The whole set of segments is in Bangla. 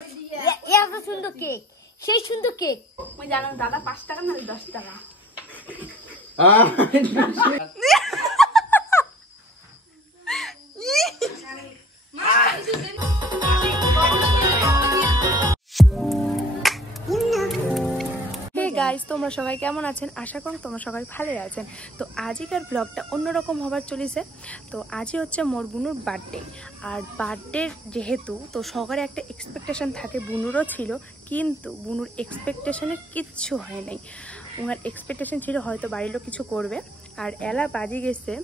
এত সুন্দর কেক, সেই সুন্দর কেক। মই জানো দাদা 5 টাকা না 10 টাকা। গাইজ, তোমরা সবাই কেমন আছেন? আশা করি তোমরা সবাই ভালো আছেন। তো আজকের ব্লগটা অন্যরকম হবার চলেছে। তো আজই হচ্ছে মোর বুনুর বার্থডে। আর বার্থডে যেহেতু তো সবার একটা এক্সপেকটেশন থাকে, বুনুরও ছিল, কিন্তু বুনুর এক্সপেকটেশনের কিচ্ছু হয় নাই। ওনার এক্সপেকটেশন ছিল হয়তো বাড়ির লোক কিছু করবে। আর এলা বাজে গেছে,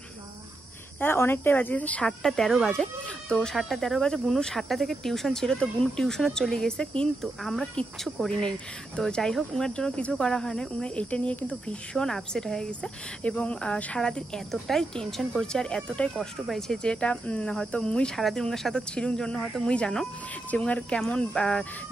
এরা অনেকটাই বাজে গেছে, 7টা 13 বাজে। তো 7টা 13 বাজে, বুনুর 7টা থেকে টিউশন ছিল, তো বুনু টিউশনে চলে গেছে, কিন্তু আমরা কিচ্ছু করি নেই। তো যাই হোক, উনার জন্য কিছু করা হয় না। উনি এইটা নিয়ে কিন্তু ভীষণ আপসেট হয়ে গেছে এবং সারাদিন এতটাই টেনশন করছে আর এতটাই কষ্ট পাইছে, যেটা হয়তো মুই সারাদিন উনার সাথে ছিলুর জন্য হয়তো মুই জানো যে উনার কেমন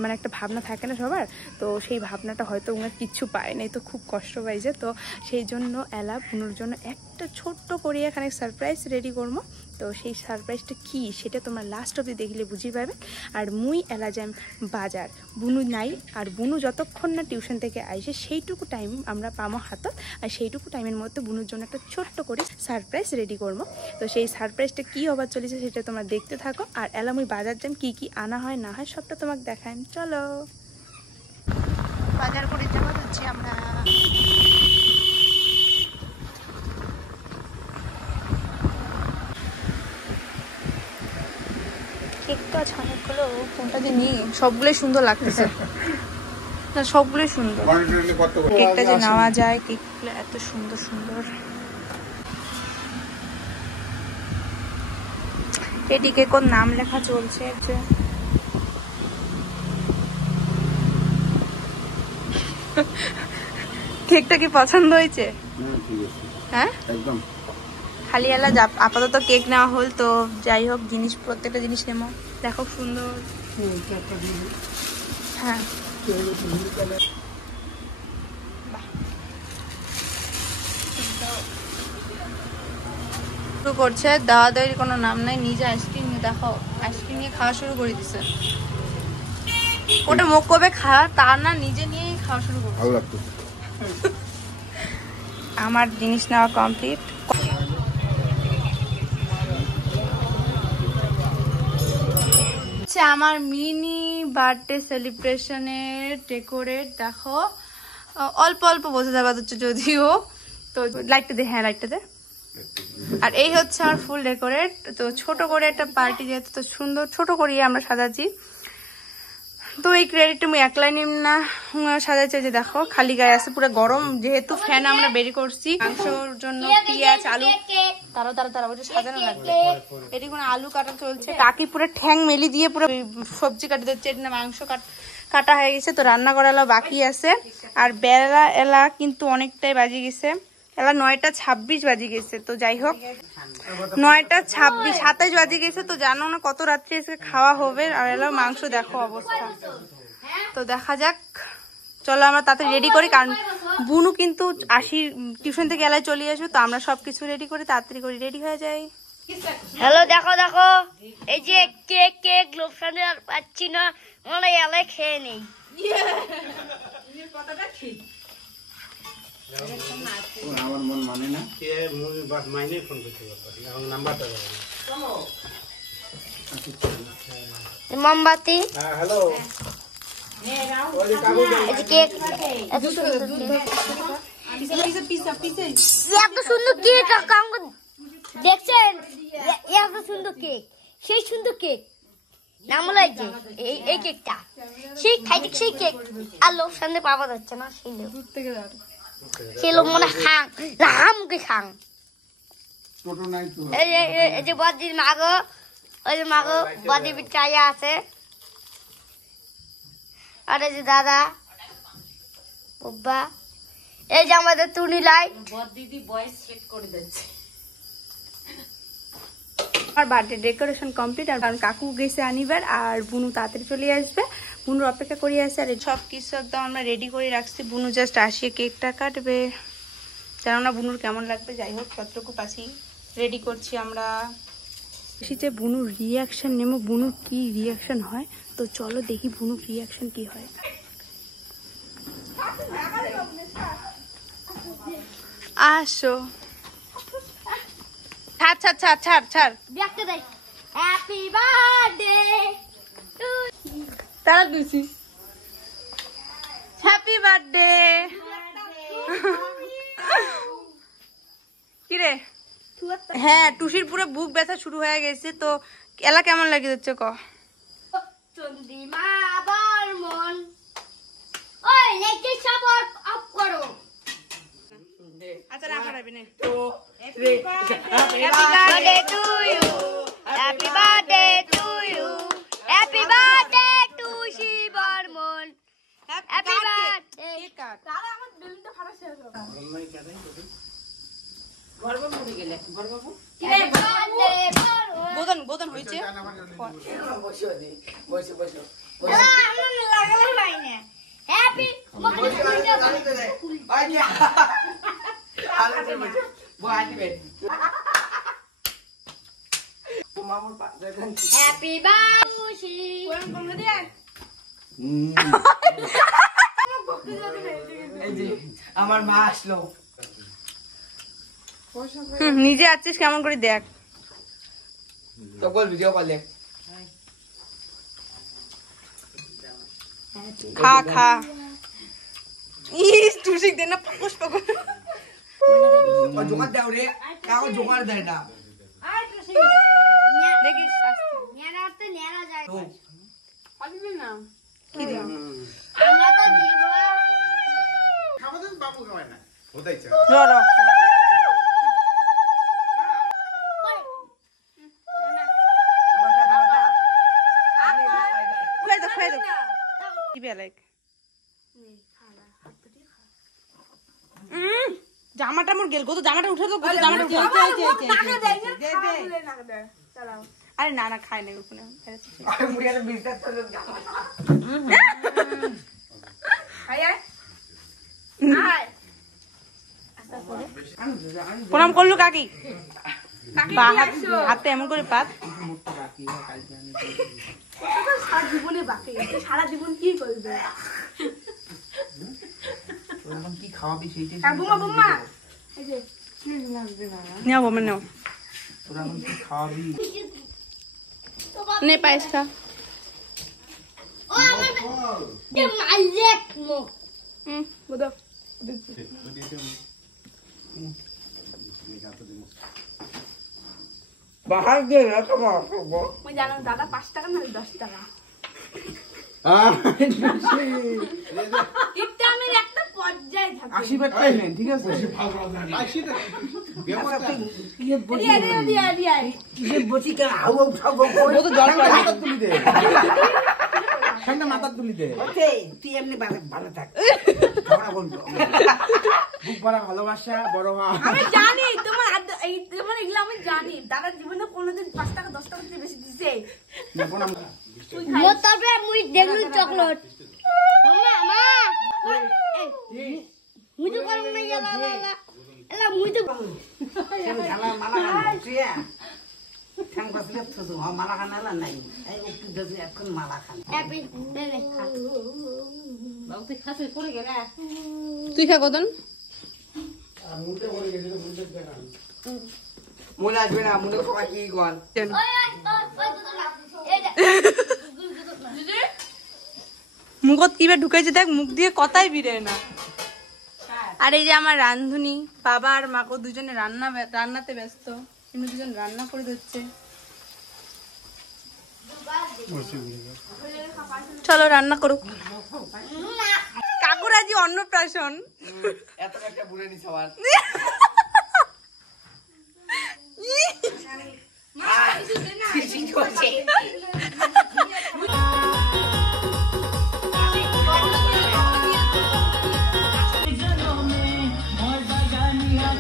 মানে একটা ভাবনা থাকে না সবার। তো সেই ভাবনাটা হয়তো উনার কিচ্ছু পায় নাই, তো খুব কষ্ট পাইছে। তো সেই জন্য এলা বুনুর জন্য একটা ছোট্ট করে এখানে সারপ্রাইজ রেডি করবো। তো সেই সারপ্রাইজটা কি সেটা তোমরা লাস্ট অবধি দেখলে বুঝি পাবে। আর মুই এলা যাই বাজার, বুনু নাই। আর বুনু যতক্ষণ না টিউশন থেকে আইসে সেইটুকু টাইম আমরা পামো হাতত। আর সেইটুকু টাইমের মধ্যে বুনুর জন্য একটা ছোট্ট করে সারপ্রাইজ রেডি করবো। তো সেই সারপ্রাইজটা কী হবার চলেছে সেটা তোমরা দেখতে থাকো। আর এলা মুই বাজার যাম, কি কি আনা হয় না হয় সবটা তোমাকে দেখাই। চলো বাজার করে যাওয়া যাচ্ছি আমরা। কেকটা আছে অনেকগুলো, কোনটা যে নিই, সবগুলোই সুন্দর লাগতেছে না, সবগুলোই সুন্দর। কেকটা যে নেওয়া যায়, কেকগুলো এত সুন্দর সুন্দর। এদিকে কোন নাম লেখা চলছে যে কেকটা কি পছন্দ হয়েছে? হ্যাঁ একদম। খালি এলা আপাতত কেক নেওয়া হল। তো যাই হোক, জিনিস প্রত্যেকটা জিনিস নেবো। দেখো সুন্দর। হ্যাঁ শুরু করছে, দাওয়া দাওয়ির কোনো নাম নাই। নিজে আইসক্রিম নিয়ে দেখো, আইসক্রিম নিয়ে খাওয়া শুরু করে দিছে। ওটা মুখ করবে খাওয়া, তা না, নিজে নিয়েই খাওয়া শুরু করবে। আমার জিনিস নেওয়া কমপ্লিট। আমার মিনি বার্থডে সেলিব্রেশনের ডেকোরেট দেখো, অল্প অল্প বোঝা যাবে যদিও। তো লাইটটা দে, হ্যাঁ লাইটটা দে। আর এই হচ্ছে আমার ফুল ডেকোরেট। তো ছোট করে একটা পার্টি, যেহেতু তো সুন্দর ছোট করিয়ে আমরা সাজাচ্ছি। তো এই ক্রেডিটটা আমি একলাই নিম না, সাজাইছে যে দেখো খালি গায়ে আছে, পুরো গরম যেহেতু ফ্যান আমরা বেরি করছি। মাংসর জন্য পেঁয়াজ আলু তারা ওটা সাজানো লাগবে। এটি কোনো আলু কাটা চলছে, কাকি পুরো ঠ্যাং মেলি দিয়ে পুরো সবজি কাটি দিচ্ছে। এটা মাংস কাটা হয়ে গেছে, তো রান্না করা বাকি আছে। আর বেলা এলা কিন্তু অনেকটাই বাজে গেছে, এলা 9টা 26 বাজে গেছে। তো যাই হোক, 9টা 26 27 বাজে গেছে। তো জানো না কত রাত্রে এসে খাওয়া হবে। আর এলা মাংস দেখো অবস্থা। তো দেখা যাক, চলো আমরা তাড়াতাড়ি রেডি করি, কারণ বুনু কিন্তু টিউশন থেকে এলায় চলে আসবে। তো আমরা সবকিছু রেডি করি, তাড়াতাড়ি করে রেডি হয়ে যাই। হ্যালো, দেখো দেখো, এই যে কেক কেক লোকসান আর পাচ্ছি না, আমরা এলায় খেয়ে নেই। আমার মন মানে না, মোমবাতি, হ্যালো কেক, এত সুন্দর কেক দেখছেন? এত সুন্দর কেক, সেই সুন্দর কেক নাম লাগছে এই কেকটা। সেই খাইতে সেই কেক আর লোক সামনে পাওয়া যাচ্ছে না, সেই লোক মনে খাং রামকে খাং। এই যে বদির মাগো, ওই যে মাগো বদি বিটাইয়া আছে। আর এই যে দাদা বাবা, এই যে আমাদের টুনি লাইট দিদি ভয়েস সেট করে দিচ্ছে। আমার বার্থডে ডেকোরেশন কমপ্লিট। আর কারণ কাকু গেছে আনিবার, আর বুনু তাড়াতাড়ি চলে আসবে, বুনুর অপেক্ষা করি আছে। আর সব কিছু একদম আমরা রেডি করে রাখছি। বুনু জাস্ট আসিয়ে কেকটা কাটবে, জানো না বুনুর কেমন লাগবে। যাই হোক, সবটুকু পাশি রেডি করছি আমরা। যে বুনুর রিয়াকশন নেবো, বুনুর কি রিয়াকশন হয়। তো চলো দেখি বুনুর রিয়াকশন কি হয়। আসো, ছাড় ছাড় ছাড় ছাড় ছাড়, দেখতে দেখ। হ্যাপি বার্থডে টু তারা দিছি। Happy birthday. কিরে? হ্যাঁ, টুসির পুরো বুক ব্যথা শুরু হয়ে গেছে। তো এলা কেমন লাগে যাচ্ছে ক? চন্দ্রিমা বর্মন, ওই লেকচার সব অফ করো। আচ্ছা না খারাপই না। Happy birthday to you. Happy birthday to you. Happy birthday to Shi Barmon. Happy birthday. দাদা আমার বেলুনটা ফাটা শেষ হলো। Happy birthday Barmon. গোদন গোদন হয়েছে। দাদা আমার লাগালো নাই না। Happy Happy birthday. আমার মা আসলো। নিজে আছিস কেমন করে দেখ। তো বল ভিডিও কলে খা খা। ইস টুসিক দে না পকস পকস। জোগাড় দাও রে, কাও জোগাড় দেয় না। দেখিস নেড়া তো নেড়া যায়। আসবে না। কি রে? আমরা তো জীব। র র। খুয়ে দাও খুয়ে দাও। কি বেলাইক? জামাটা মোর গেল, কত জামাটা উঠে দাও, কত জামাটা উঠে দাও। আরে না না খাই না ওখানে। আরে মুড়িয়ার বিস্তার তো লোক জামা। প্রণাম করলু কাকি। হাতে এমন করে পাত। সারা জীবনে বাকি, সারা জীবন কি করবে? কি খাওয়াবি সেইটাই। বুমা বুমা এই যে নেও বোমা নেও। তোরা এখন কি খাওয়াবি? নে পায়েস খা। ও আমার মালিক মুখ। বুদো। বাহার দিয়ে না তোমার। ওই জানো দাদা 5 টাকা না 10 টাকা। এটা আমি একটা পর্যায়ে থাকি। আশীর্বাদ পাইলেন, ঠিক আছে? মাথা তুলি দে। তুই এমনি ভালো থাক। বুক ভরা ভালোবাসা, বড় মা। আমি জানি তোমার তোমার এগুলো আমি জানি। দাদা জীবনে কোনোদিন 5 টাকা 10 টাকা থেকে বেশি দিছে। মোর তবে মুই দেখলু চকলেট। মামা মা। মুই তো করব না ইয়ালা লালা। এলা মুই তো হ্যাপি বার্থডে খা। তুই খা কদন। মনে আসবে না, মনে সবাই কি গল। ওই ওই ওই তো না। এই যে মুখত কিভাবে ঢুকাইছে দেখ, মুখ দিয়ে কথাই বেরোয় না। আর এই যে আমার রান্ধুনি, বাবা আর মাকে দুজনে রান্নাতে ব্যস্ত। কিন্তু দুজন রান্না করে দিচ্ছে। চলো রান্না করো। কাকুর আজ অন্নপ্রাশন। এত একটা বুড়ে নি সবার।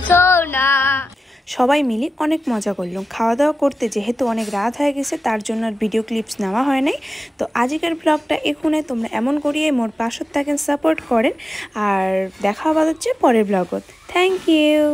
সোনা সবাই মিলে অনেক মজা করলাম। খাওয়া দাওয়া করতে যেহেতু অনেক রাত হয়ে গেছে, তার জন্য আর ভিডিও ক্লিপস নেওয়া হয় নাই। তো আজকের ব্লগটা এখানে। তোমরা এমন করিয়ে মোর পাশত থাকেন, সাপোর্ট করেন। আর দেখা আবার হচ্ছে পরের ব্লগত। Thank you.